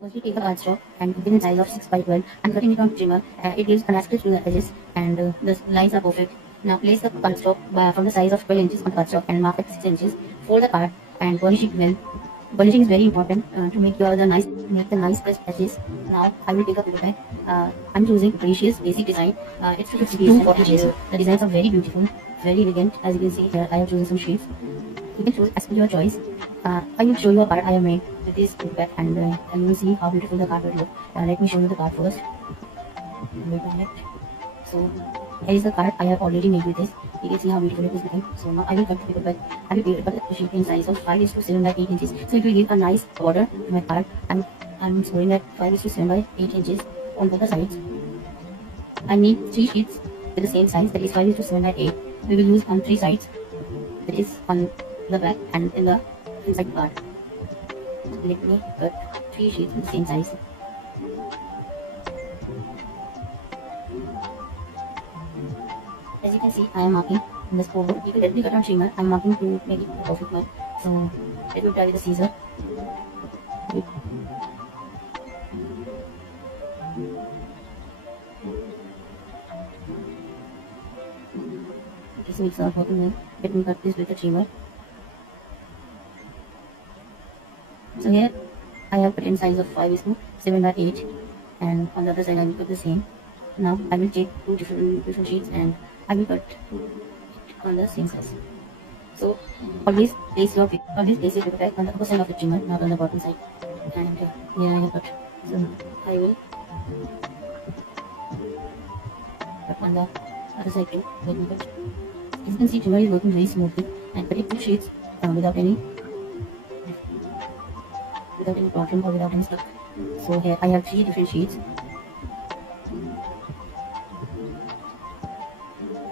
First, we take a cardstock and cut it in size of 6 by 12 and cutting it on trimmer. It gives a nice to the edges and the lines are perfect. Now place the cardstock from the size of 12 inches on cardstock and mark at 6 inches. Fold the card and burnish it well. Burnishing is very important to make the nice crisp edges. Now I will take a paper bag. I'm choosing Precious basic design. It's 50 pieces. The designs are very beautiful, very elegant. As you can see here, I have chosen some shapes. You can choose as per your choice. I will show you a card I have made with this paper and you will see how beautiful the card will look. Let me show you the card first. Wait a minute. So here is the card I have already made with this. You can see how beautiful it is looking. So now I will cut the paper back. I will cut the sheet in size of 5 to 7 by 8 inches. So it will give a nice border to my card. I'm scoring at 5 to 7 by 8 inches on both the sides. I need 3 sheets with the same size, that is 5 to 7 by 8. We will use on 3 sides, that is on the back and in the inside part. So let me cut 3 sheets with the same size. As you can see, I am marking in the scoreboard. You can directly cut on trimmer. I am marking to make it a perfect mark. So let me try with the scissor. Okay, so it's not working now. Let me cut this with the trimmer. So here I have cut in size of 5 to 7 by 8 and on the other side I will cut the same. Now I will take two different sheets and I will cut on the same size. So always place your paper bag on the upper side of the trimmer, not on the bottom side. And here I have cut. So I will cut on the other side too. Let me cut. As you can see, trimmer is working very smoothly and cutting 2 sheets without any problem or without any stuck. So here I have 3 different sheets.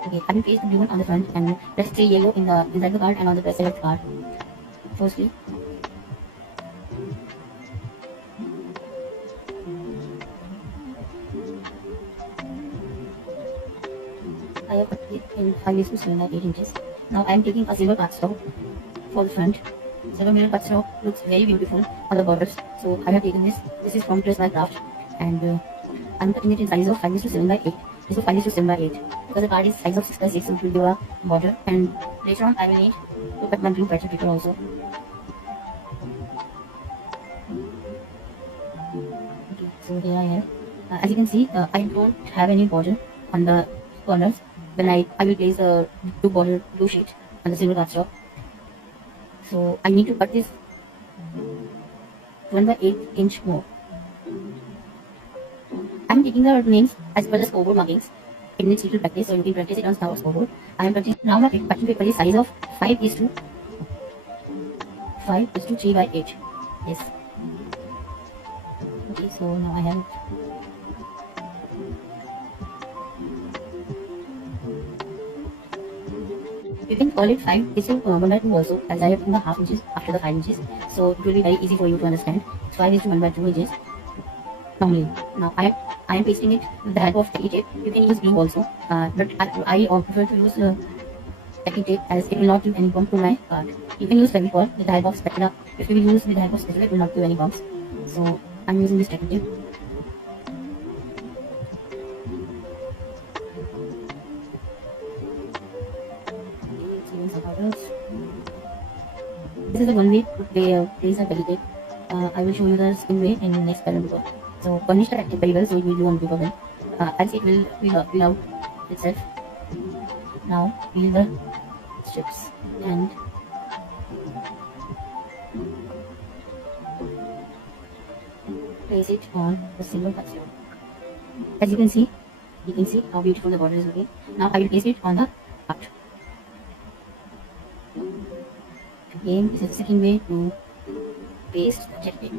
Okay, I will paste the blue one on the front and press 3 yellow inside the card and on the press select card. Firstly, I have cut it in 5 to 7 by 8 inches. Now I am taking a silver cardstock for the front. Silver mirror cardstock looks very beautiful on the borders. So I have taken this. This is from Dress by Craft and I am cutting it in size of 5 to 7 by 8. This is 5 to 7 by 8. Because the card is size of 6 by 6, so it will give a border. And later on, I will need to cut my blue patch paper also. Okay, so here I have. As you can see, I don't have any border on the corners. Then I will place a blue sheet on the silver cardstock. So I need to cut this 1 by 8 inch more. I'm taking the names as per the scoreboard markings. It needs little practice, so you can practice it on our scoreboard. I am cutting now my patching paper is size of 5 is to 3 by 8. Yes. Okay, so now I have it. You can call it 5 is to 1 by 2 also, as I have taken the half inches after the 5 inches. So it will be very easy for you to understand. It's 5 is to 1 by 2 inches. Normally. Now I am pasting it with the help of sticky tape. You can use glue also, but I prefer to use sticky tape as it will not give any bump to my card. You can use Fevicol with the help of spatula. If you will use with the help of spatula, it will not give any bumps. So I'm using this sticky tape. This is the one way to place a sticky tape. I will show you the second way in the next paragraph. So burnish the tape very well so it will do on paper well. As it will peel out itself. Now peel the strips and place it on the silver cardstock. As you can see how beautiful the border is looking. Now I will place it on the part. Again, this is the second way to paste the tape.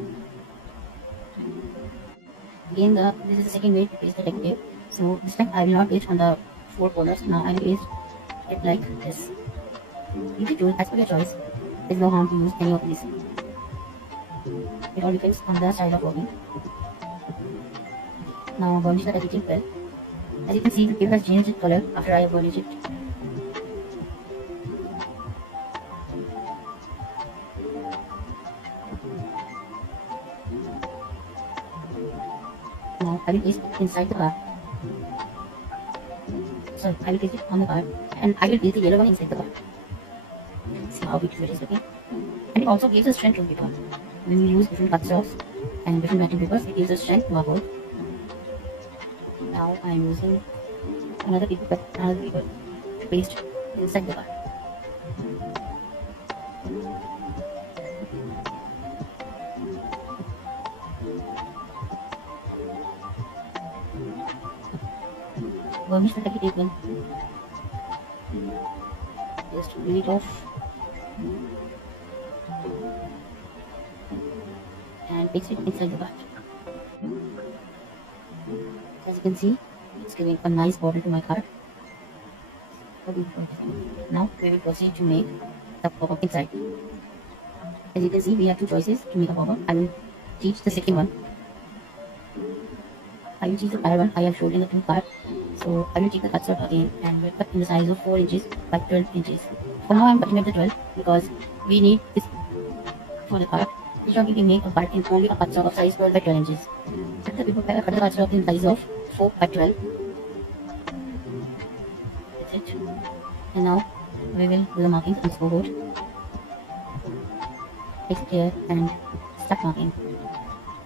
Again, this is the second way to paste the tape. So this time I will not paste on the 4 corners. Now I will paste it like this. You can choose as per your choice. There is no harm to use any of these. It all depends on the style of working. Now burnish the tape well. As you can see, the paper has changed its color after I have burnished it. Now I will place it inside the card. Sorry, I will place it on the card, and I will place the yellow one inside the card. See how beautiful it is looking. And it also gives us strength to the paper. When we use different cardstocks and different matching papers, it gives us strength to our board. Now I am using another paper to paste inside the card. Varnish the tacky tape will just peel it off and paste it inside the card. As you can see, it's giving a nice border to my card. Now we will proceed to make the pop-up inside. As you can see, we have two choices to make a pop-up. I will teach the second one. I will teach the prior one I have showed in the two card. So I will take the cardstock again and will cut in the size of 4 inches by 12 inches. For now I am cutting at the 12 because we need this for the card. This one we can make a card in only a cardstock of size 12 by 12 inches. Cut the cardstock in size of 4 by 12. That's it. And now we will do the markings on the scoreboard. Place it here and start marking.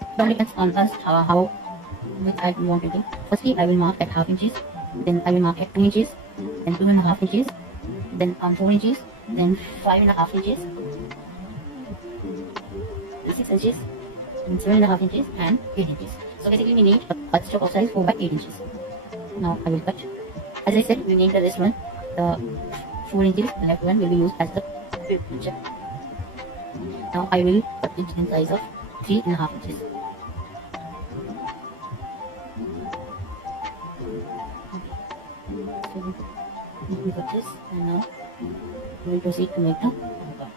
It all depends on us how which I want to do. Firstly, I will mark at half inches, then I will mark at 2 inches, then 2.5 inches, then 4 inches, then 5.5 inches, then 6 inches, then 7.5 inches, and 8 inches. So basically, we need a cardstock of size 4 by 8 inches. Now I will cut. As I said, we need the this one, the 4 inches, the left one will be used as the picture. Now I will cut it in size of 3.5 inches. Let me cut this, and now we will proceed to make the card.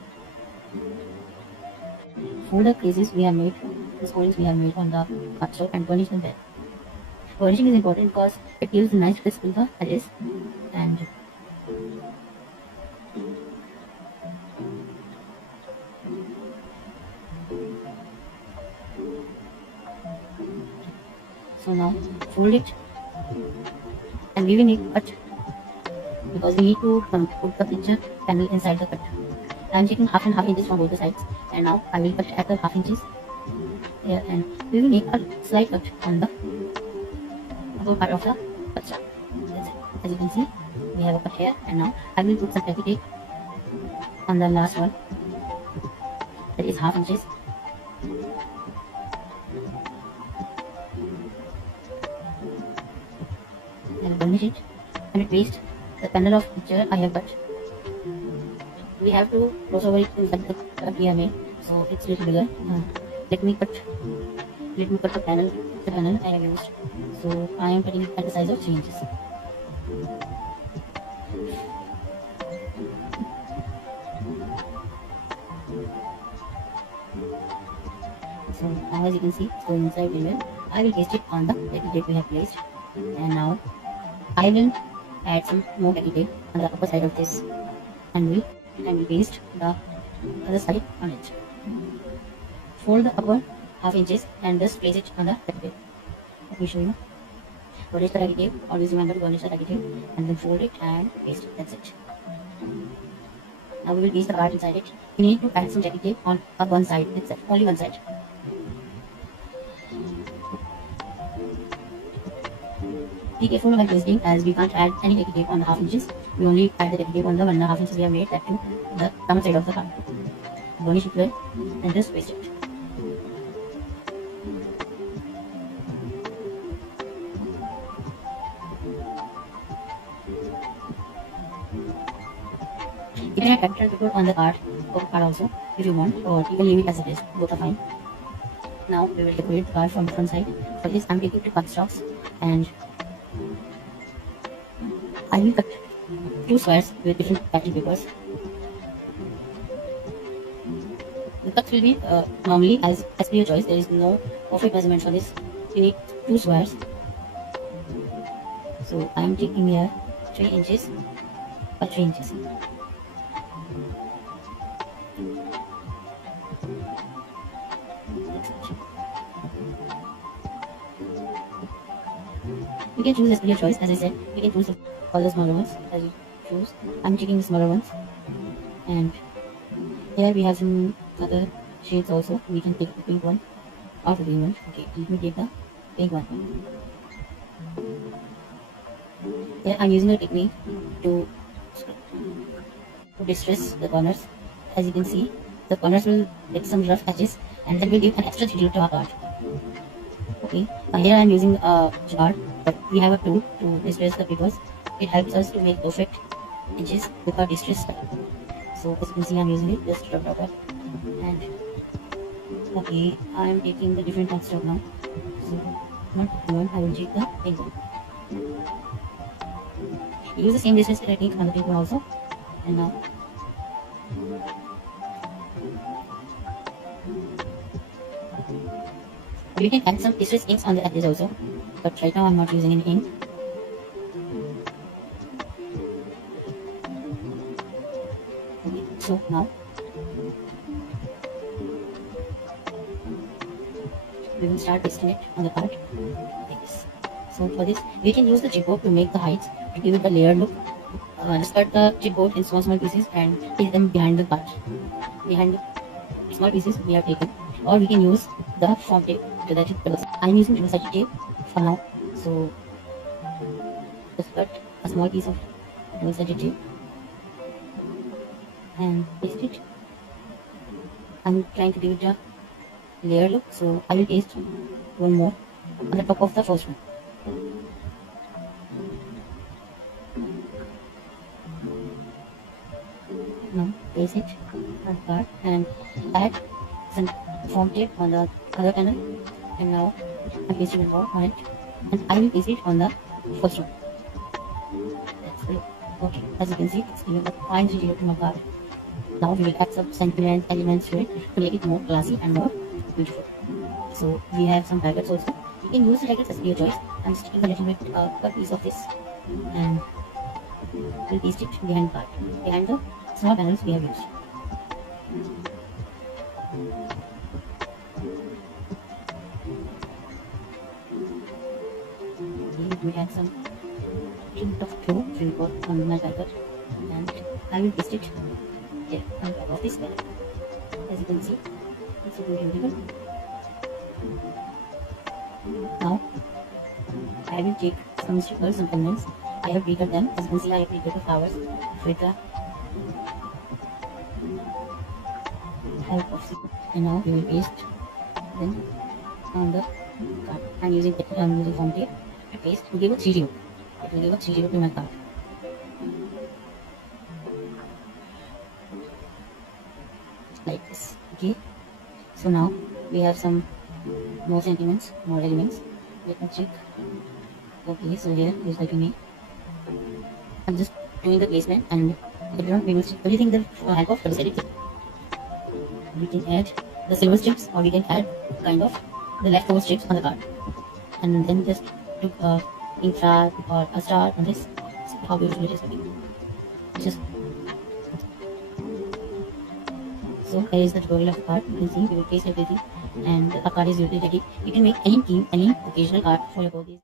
For the creases we have made, the scorings we have made on the cardstock and burnish them well. Burnishing is important because it gives a nice crisp to the edges, and so now fold it, and we will need cut because we need to put the picture panel inside the cut. I am taking half and half inches from both the sides, and now I will cut at the half inches here, and we will make a slight cut on the upper part of the cut. That's it. As you can see, we have a cut here, and now I will put some tacky tape on the last one, that is half inches. I will burnish it and paste the panel of picture I have cut. We have to cross over it inside the cut we have made, so it's little bigger. Let me cut the panel I have used. So I am cutting it at the size of 3 inches. So now as you can see, it's going inside very well. I will paste it on the tacky tape we have placed, and now I will add some more tacky tape on the upper side of this, and will paste the other side on it. Fold the upper half inches and just place it on the tacky tape. Let me show you. Burnish the tacky tape. Always remember to burnish the tacky tape, and then fold it and paste it. That's it. Now we will paste the card inside it. We need to add some tacky tape on one side. It's only one side. Be careful while pasting, as we can't add any tacky tape on the half inches. We only add the tacky tape on the 1.5 inches we have made, that to the thumb side of the card. Burnish it well and just paste it. You can add capital to put on the card also if you want, or you can leave it as it is. Both are fine. Now we will decorate the card from the front side. For this, I am taking 2 cardstocks, and I will cut 2 squares with different packing papers. The cuts will be normally as per your choice. There is no perfect measurement for this. You need 2 squares. So I am taking here 3 inches by 3 inches. You can choose as per your choice. As I said, you can choose all the smaller ones as you choose. I'm taking the smaller ones, and here we have some other shades also. We can take the pink one or the green one. Okay, let me take the pink one. Here I'm using a technique to distress the corners. As you can see, the corners will get some rough edges, and that will give an extra detail to our card. Okay, here I am using a chart, but we have a tool to distress the papers. It helps us to make perfect edges with our distress style. So as you can see, I am using it, just rub it, and okay, I am taking the different types of now. So one, I will take the pink one. Use the same distress technique on the pink one also, and now. You can add some distress inks on the edges also, but right now I'm not using any ink. Okay, so now we will start pasting it on the card like this. So for this, we can use the chipboard to make the heights to give it a layered look. Just cut the chipboard in small pieces and place them behind the card. Behind the small pieces we have taken, or we can use the foam tape to that it close. I'm using double-sided tape for now, so just cut a small piece of double-sided tape and paste it. I'm trying to give it a layer look, so I will paste one more on the top of the first one. Now paste it on the card and add some foam tape on the other panel, and now I'm pasting it more on it, and I will paste it on the first one. That's it. Okay, as you can see, it's giving a fine detail to my card. Now we will add some sentiment elements to it to make it more classy and more beautiful. So we have some brackets also. You can use the brackets as per your choice. I'm just taking a little bit a piece of this and we'll paste it behind the card, behind the small panels we have used. We have some hint of glue flavor on my paper, and I will paste it here on top of this panel. As you can see, it's very beautiful. Now I will take some stickers, some elements. I have pre-cut them. As you can see, I have pre-cut the flowers with the help of sticker. And now we will paste them on the card. I'm using foam tape to paste to give a 3D look. It will give a 3D look to my card. Like this. Okay. So now we have some more sentiments, more elements. Let me check. Okay, so here is like me. I'm just doing the placement, and we will see everything the help of double-sided tape. We can add the silver strips, or we can add kind of the leftover strips on the card, and then just do a ink star or a star on this. See how beautiful it is looking. Just so here is the tutorial of the card. You can see we will paste everything, and a card is usually ready. You can make any theme, any occasional card for your birthdays.